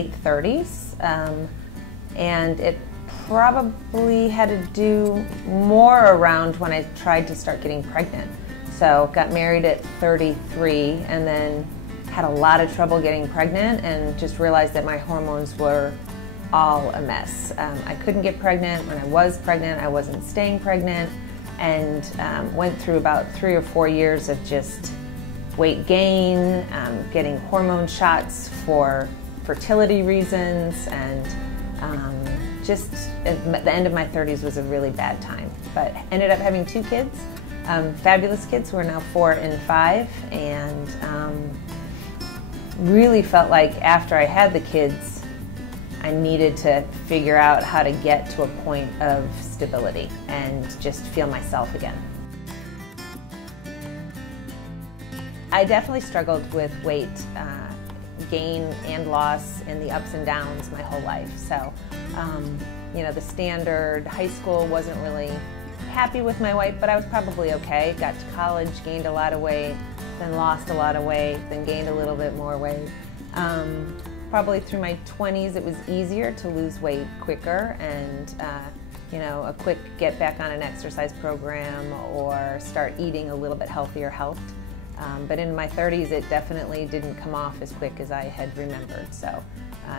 late 30s, and it probably had to do more around when I tried to start getting pregnant. So got married at 33 and then had a lot of trouble getting pregnant and just realized that my hormones were all a mess. I couldn't get pregnant. When I was pregnant, I wasn't staying pregnant, and went through about 3 or 4 years of just weight gain, getting hormone shots for fertility reasons, and just at the end of my 30s was a really bad time. But ended up having 2 kids, fabulous kids who are now 4 and 5, and really felt like after I had the kids, I needed to figure out how to get to a point of stability and just feel myself again. I definitely struggled with weight gain and loss and the ups and downs my whole life. So, you know, the standard high school wasn't really happy with my weight, but I was probably okay. Got to college, gained a lot of weight, then lost a lot of weight, then gained a little bit more weight. Probably through my 20s, it was easier to lose weight quicker, and you know, a quick get back on an exercise program or start eating a little bit healthier helped. But in my 30s, it definitely didn't come off as quick as I had remembered. So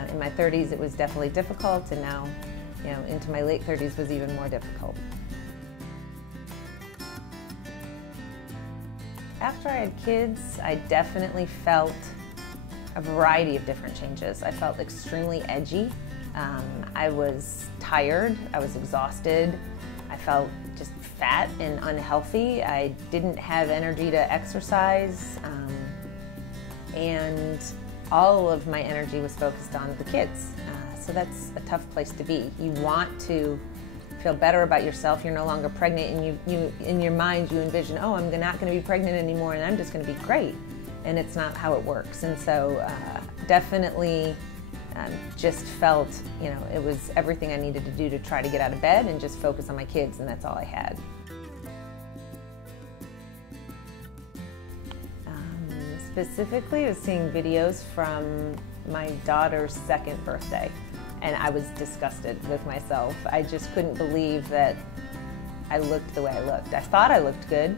in my 30s, it was definitely difficult, and now, you know, into my late 30s was even more difficult. After I had kids, I definitely felt a variety of different changes. I felt extremely edgy. I was tired, I was exhausted, I felt just fat and unhealthy. I didn't have energy to exercise, and all of my energy was focused on the kids. So that's a tough place to be. You want to feel better about yourself. You're no longer pregnant, and you in your mind you envision, oh, I'm not going to be pregnant anymore, and I'm just going to be great. And it's not how it works. And so definitely just felt, you know, it was everything I needed to do to try to get out of bed and just focus on my kids, and that's all I had. Specifically, I was seeing videos from my daughter's 2nd birthday, and I was disgusted with myself. I just couldn't believe that I looked the way I looked. I thought I looked good.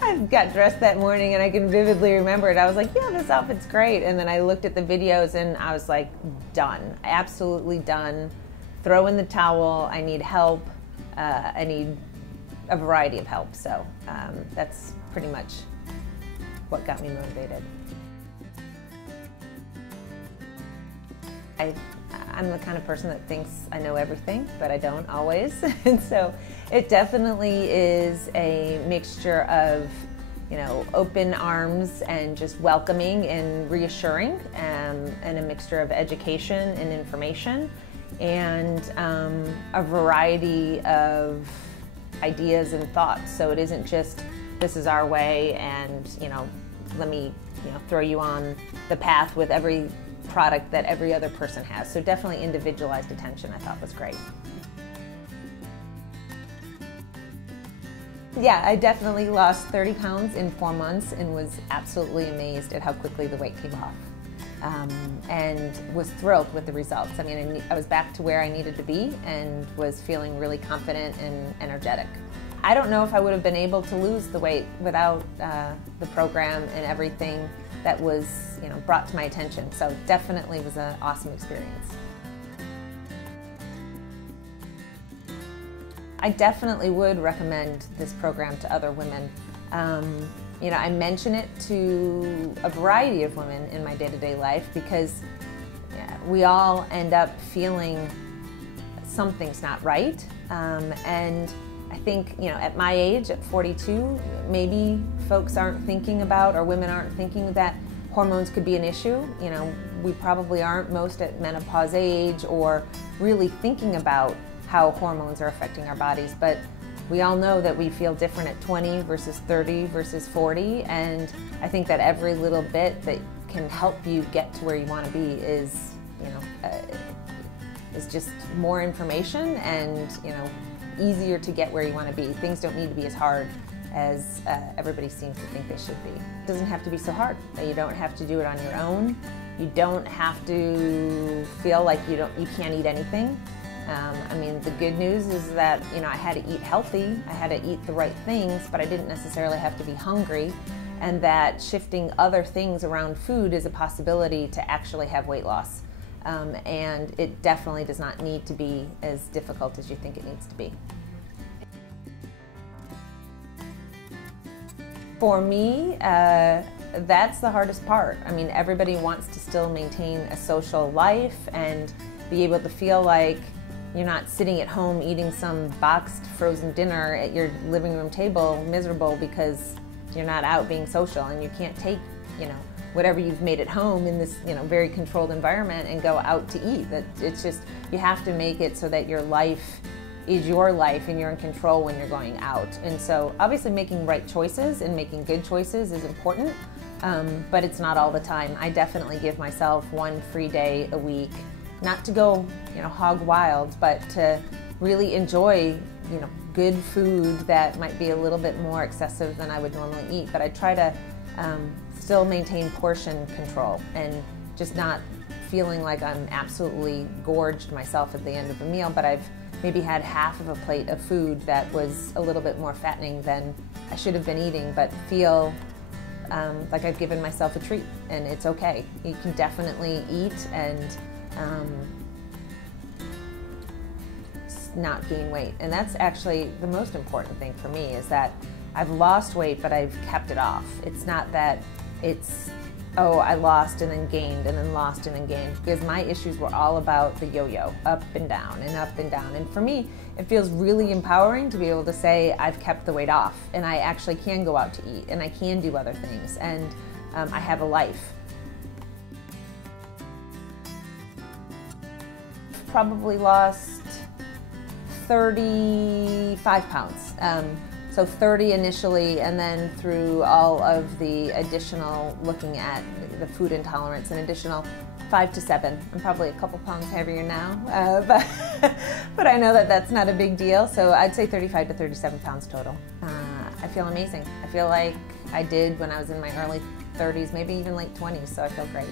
I got dressed that morning and I can vividly remember it. I was like, yeah, this outfit's great. And then I looked at the videos and I was like, done, absolutely done. Throw in the towel, I need help. I need a variety of help. So that's pretty much what got me motivated. I'm the kind of person that thinks I know everything, but I don't always. And so it definitely is a mixture of, you know, open arms and just welcoming and reassuring, and a mixture of education and information, and a variety of ideas and thoughts. So it isn't just, this is our way, and, you know, let me, you know, throw you on the path with every product that every other person has. So definitely individualized attention I thought was great. Yeah, I definitely lost 30 pounds in 4 months and was absolutely amazed at how quickly the weight came off. And was thrilled with the results. I mean, I was back to where I needed to be and was feeling really confident and energetic. I don't know if I would have been able to lose the weight without the program and everything that was, you know, brought to my attention. So definitely was an awesome experience. I definitely would recommend this program to other women. You know, I mention it to a variety of women in my day-to-day life because we all end up feeling something's not right. And I think, you know, at my age, at 42, maybe folks aren't thinking about, or women aren't thinking that hormones could be an issue. You know, we probably aren't most at menopause age or really thinking about how hormones are affecting our bodies, but we all know that we feel different at 20 versus 30 versus 40, and I think that every little bit that can help you get to where you want to be is, you know, is just more information and, you know, easier to get where you want to be. Things don't need to be as hard as everybody seems to think they should be. It doesn't have to be so hard. You don't have to do it on your own. You don't have to feel like you can't eat anything. I mean, the good news is that, you know, I had to eat healthy, I had to eat the right things, but I didn't necessarily have to be hungry, and that shifting other things around food is a possibility to actually have weight loss. And it definitely does not need to be as difficult as you think it needs to be. For me, that's the hardest part. I mean, everybody wants to still maintain a social life and be able to feel like you're not sitting at home eating some boxed frozen dinner at your living room table miserable because you're not out being social, and you can't take, you know, whatever you've made at home in this, you know, very controlled environment and go out to eat. That it's just, you have to make it so that your life is your life and you're in control when you're going out. And so obviously making right choices and making good choices is important, but it's not all the time. I definitely give myself one free day a week, not to go, you know, hog wild, but to really enjoy, you know, good food that might be a little bit more excessive than I would normally eat. But I try to still maintain portion control and just not feeling like I'm absolutely gorged myself at the end of a meal, but I've maybe had half of a plate of food that was a little bit more fattening than I should have been eating, but feel like I've given myself a treat, and it's okay. You can definitely eat and not gain weight. And that's actually the most important thing for me, is that I've lost weight, but I've kept it off. It's not that it's, oh, I lost and then gained and then lost and then gained, because my issues were all about the yo-yo, up and down and up and down. And for me, it feels really empowering to be able to say I've kept the weight off, and I actually can go out to eat, and I can do other things, and I have a life. Probably lost 35 pounds. So 30 initially, and then through all of the additional looking at the food intolerance, an additional 5 to 7. I'm probably a couple pounds heavier now, but I know that that's not a big deal. So I'd say 35 to 37 pounds total. I feel amazing. I feel like I did when I was in my early 30s, maybe even late 20s, so I feel great.